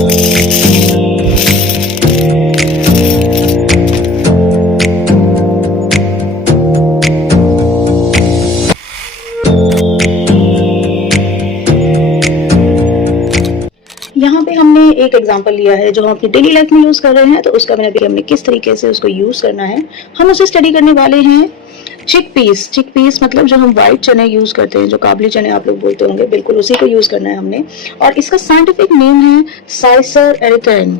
यहाँ पे हमने एक एग्जांपल लिया है जो हम अपनी डेली लाइफ में यूज कर रहे हैं, तो उसका मैंने अभी हमने किस तरीके से उसको यूज करना है हम उसे स्टडी करने वाले हैं। चिक पीस मतलब जो हम व्हाइट चने यूज करते हैं, जो काबली चने आप लोग बोलते होंगे, बिल्कुल उसी को यूज करना है हमने। और इसका साइंटिफिक नेम है साइसर एरिथ्रिन।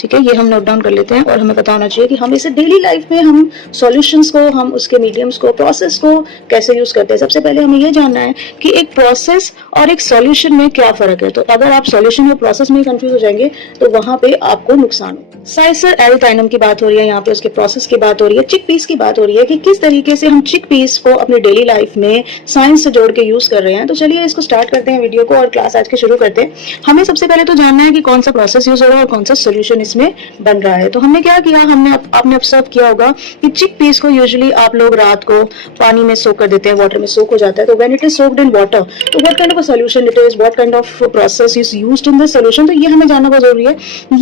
ठीक है, ये हम नोट डाउन कर लेते हैं और हमें पता होना चाहिए कि हम इसे डेली लाइफ में हम सॉल्यूशंस को, हम उसके मीडियम्स को, प्रोसेस को कैसे यूज करते हैं। सबसे पहले हमें ये जानना है कि एक प्रोसेस और एक सॉल्यूशन में क्या फर्क है। तो अगर आप सॉल्यूशन और प्रोसेस में कंफ्यूज हो जाएंगे तो वहां पे आपको नुकसान हो। साइसर एरिथ्रिनम की बात हो रही है यहाँ पे, उसके प्रोसेस की बात हो रही है, चिक पीस की बात हो रही है कि किस तरीके से हम चिक पीस को अपनी डेली लाइफ में साइंस से जोड़ के यूज कर रहे हैं। तो चलिए इसको स्टार्ट करते हैं वीडियो को और क्लास आज के शुरू करते हैं। हमें सबसे पहले तो जानना है कि कौन सा प्रोसेस यूज हो रहा है और कौन सा सोल्यूशन इसमें बन रहा है। तो हमने क्या किया, हमने आपने ऑब्जर्व किया होगा कि चिक पीस को यूजुअली आप लोग रात को पानी में सोक कर देते हैं, वाटर में सोक हो जाता है। तो when it is soaked in water, तो what kind of a solution it is, what kind of process is used in this solution, तो ये हमें जानना बहुत जरूरी है।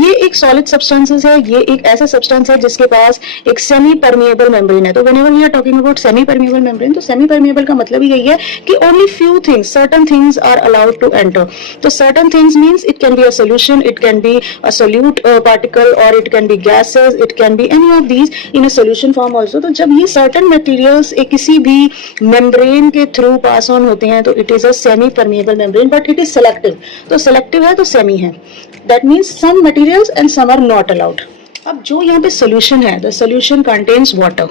ये एक सॉलिड सब्सटेंसेस है, ये एक ऐसा सब्सटेंस है जिसके पास एक सेमी परमिएबल मेम्ब्रेन है। तो whenever we are talking about semi permeable membrane, तो सेमी परमिएबल का मतलब ही यही है कि only few things, certain things are allowed to enter. तो certain things means it can be a solution, it can be a solute particle, और it can be gases, it can be any of these in a solution form also. तो जब ये certain materials एक किसी भी membrane के through pass on होते हैं तो it is a semi permeable membrane, but it is selective. तो सेलेक्टिव है तो सेमी है, that means some materials and some are not allowed. अब जो यहाँ पे सोल्यूशन है, द सोल्यूशन कंटेन्स वाटर।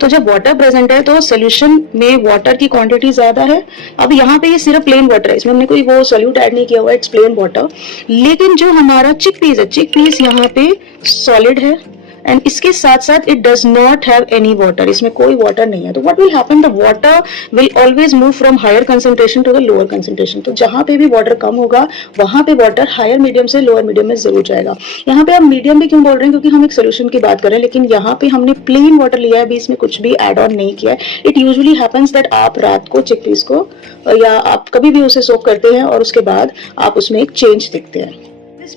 तो जब वाटर प्रेजेंट है तो सोल्यूशन में वाटर की क्वांटिटी ज्यादा है। अब यहाँ पे ये सिर्फ प्लेन वाटर है, इसमें हमने कोई वो सोल्यूट ऐड नहीं किया हुआ, इट्स प्लेन वाटर। लेकिन जो हमारा चिक पीस है, चिक पीस यहाँ पे सॉलिड है एंड इसके साथ साथ it does not have any water, इसमें कोई वाटर नहीं है। तो what will happen, the water will always move from higher concentration to the lower concentration. तो जहां पे भी वाटर कम होगा वहां पे वाटर हायर मीडियम से लोअर मीडियम में जरूर जाएगा। यहाँ पे हम मीडियम भी क्यों बोल रहे हैं, क्योंकि हम एक सोल्यूशन की बात कर रहे हैं, लेकिन यहाँ पे हमने प्लेन वाटर लिया है, अभी इसमें कुछ भी एड ऑन नहीं किया है। इट यूजुअली हैपेंस दैट आप रात को चिक पीस को या आप कभी भी उसे सोक करते हैं और उसके बाद आप उसमें एक चेंज दिखते हैं।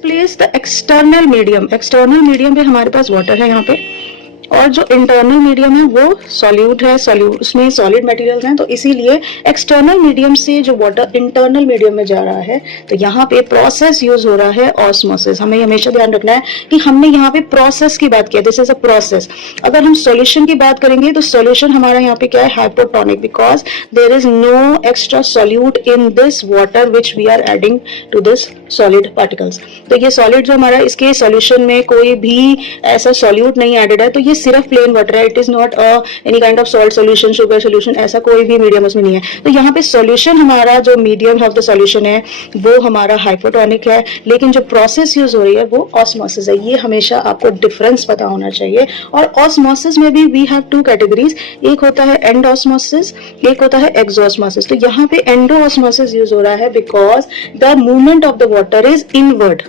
Place the external medium, external medium पे हमारे पास वाटर है यहाँ पे, और जो इंटरनल मीडियम है वो सॉल्यूट है, उसमें सॉलिड मटेरियल्स हैं। तो इसीलिए एक्सटर्नल मीडियम से जो वाटर इंटरनल मीडियम में जा रहा है, तो यहाँ पे प्रोसेस यूज हो रहा है ऑस्मोसिस। हमें हमेशा ध्यान रखना है कि हमने यहाँ पे प्रोसेस की बात किया, दिस इज अ प्रोसेस। अगर हम सॉल्यूशन की बात करेंगे तो सॉल्यूशन हमारा यहाँ पे क्या है, hypotonic, because there is no extra solute in this water which we are adding to this solid particles. तो ये सॉलिड जो हमारा, इसके सॉल्यूशन में कोई भी ऐसा सॉल्यूट नहीं एडेड है, तो ये सिर्फ प्लेन वाटर है। It is not any kind of salt solution, sugar solution, ऐसा कोई भी मीडियम उसमें नहीं है। तो यहाँ पे सॉल्यूशन हमारा जो मीडियम ऑफ द सॉल्यूशन है वो हमारा हाइपोटोनिक है, लेकिन जो प्रोसेस यूज हो रही है वो ऑस्मोसिस है। ये हमेशा आपको डिफरेंस पता होना चाहिए। और ऑस्मोसिस में भी वी हैव टू कैटेगरीज, एक होता है एंडोस्मोसिस, एक होता है एक्सोस्मोसिस। तो यहाँ पे एंडोस्मोसिस यूज हो रहा है because the movement of the water is inward.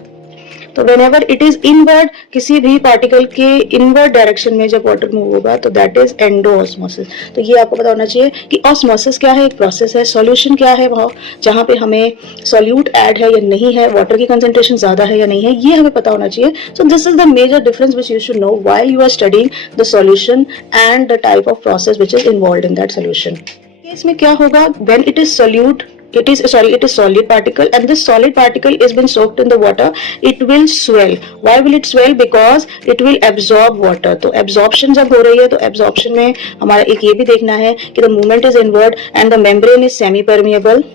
तो व्हेनेवर इट इज इनवर्ड, किसी भी पार्टिकल के इनवर्ड डायरेक्शन में जब वाटर मूव होगा तो दैट इज एंडोऑस्मोसिस। तो ये आपको पता होना चाहिए कि ऑस्मोसिस क्या है, एक प्रोसेस है। सॉल्यूशन क्या है, वहां जहां पे हमें सॉल्यूट ऐड है या नहीं है, वाटर की कंसेंट्रेशन ज्यादा है या नहीं है, ये हमें पता होना चाहिए। So this is the major difference which you should know while you are studying the solution and the type of process which is involved in that solution. इसमें क्या होगा, when it is solute, it is solid particle, and this solid particle is been soaked in the water, it will swell. Why will it swell? Because it will absorb water. तो absorption जब हो रही है तो absorption में हमारा एक ये भी देखना है कि the movement is inward and the membrane is semi permeable.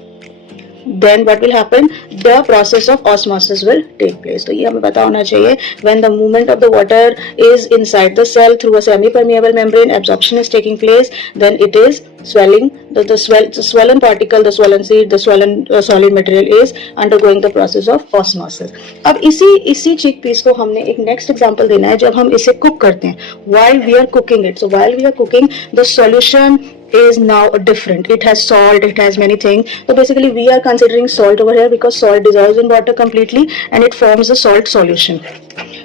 Then what will happen? The process of osmosis will take place. तो ये हमें पता होना चाहिए, when the movement of the water is inside the cell through a semi-permeable membrane, absorption is taking place, then it is swelling. The swollen particle, the swollen seed, the swollen solid material is undergoing the process of osmosis. अब इसी चिक piece को हमने एक next example देना है जब हम इसे कुक करते हैं, while we are cooking it. So while we are cooking, the solution is now different. It has salt, it has many things. So basically we are considering salt over here because salt dissolves in water completely and it forms a salt solution.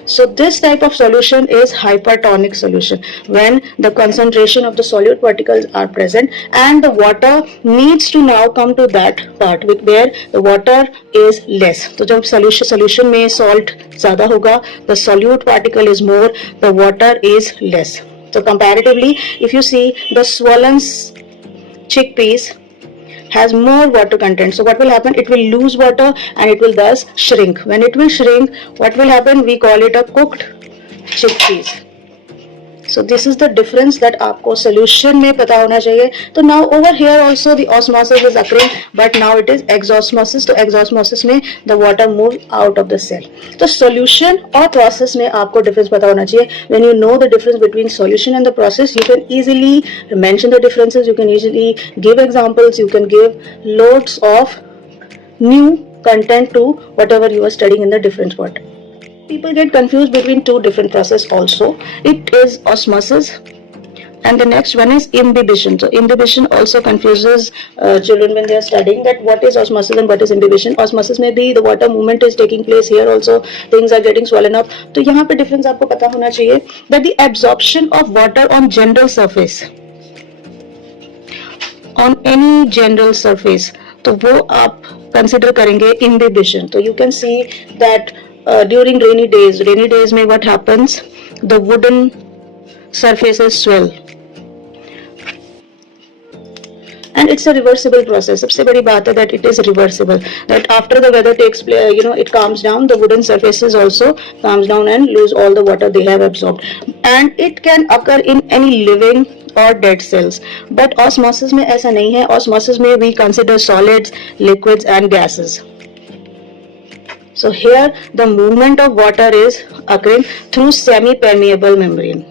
So this type of solution is hypertonic solution, when the concentration of the solute particles are present and the water needs to now come to that part where the water is less. तो जब solution में salt ज़्यादा होगा, the solute particle is more, the water is less. So comparatively, if you see the swollen chickpeas has more water content. So what will happen? It will lose water and it will thus shrink. When it will shrink, what will happen? We call it a cooked chickpeas. So this is the difference that आपको solution में पता होना चाहिए. तो now over here also the osmosis is occurring, but now it is exosmosis. तो exosmosis में the water moves out of the cell. तो solution और process में आपको difference पता होना चाहिए. When you know the difference between solution and the process, you can easily mention the differences. You can easily give examples. You can give loads of new content to whatever you are studying in the different part. People get confused between two different processes also. It is osmosis and the next one is imbibition. So imbibition also confuses children when they are studying that what is osmosis and what is imbibition. Osmosis में भी the water movement is taking place, here also things are getting swollen up. तो यहाँ पे difference आपको पता होना चाहिए that the absorption of water on general surface, on any general surface, तो वो आप consider करेंगे imbibition. तो you can see that during rainy days में what happens, the wooden surfaces swell and it's a reversible process. सबसे बड़ी बात है that it is reversible, that after the weather takes place, it calms down, the wooden surfaces also calms down and lose all the water they have absorbed, and it can occur in any living or dead cells. But osmosis में ऐसा नहीं है. Osmosis में we consider solids, liquids and gases. So here the movement of water is occurring through semi-permeable membrane.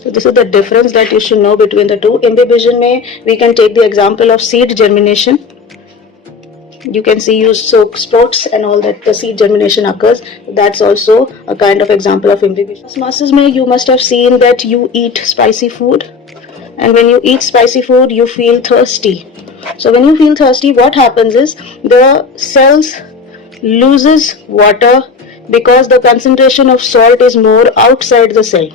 So this is the difference that you should know between the two. Imbibition में we can take the example of seed germination. You can see you sow sprouts and all that, the seed germination occurs. That's also a kind of example of imbibition. Osmosis में you must have seen that you eat spicy food, and when you eat spicy food you feel thirsty. So when you feel thirsty, what happens is the cells loses water because the concentration of salt is more outside the cell.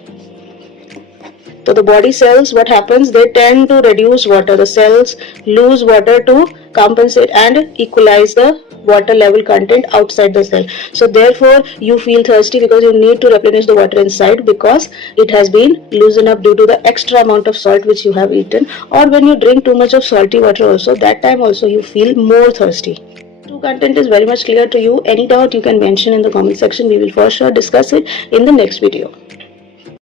So the body cells, what happens, they tend to reduce water. The cells lose water to compensate and equalize the water level content outside the cell. So therefore you feel thirsty because you need to replenish the water inside because it has been loosened up due to the extra amount of salt which you have eaten. Or when you drink too much of salty water also, that time also you feel more thirsty. Two content is very much clear to you. Any doubt you can mention in the comment section. We will for sure discuss it in the next video.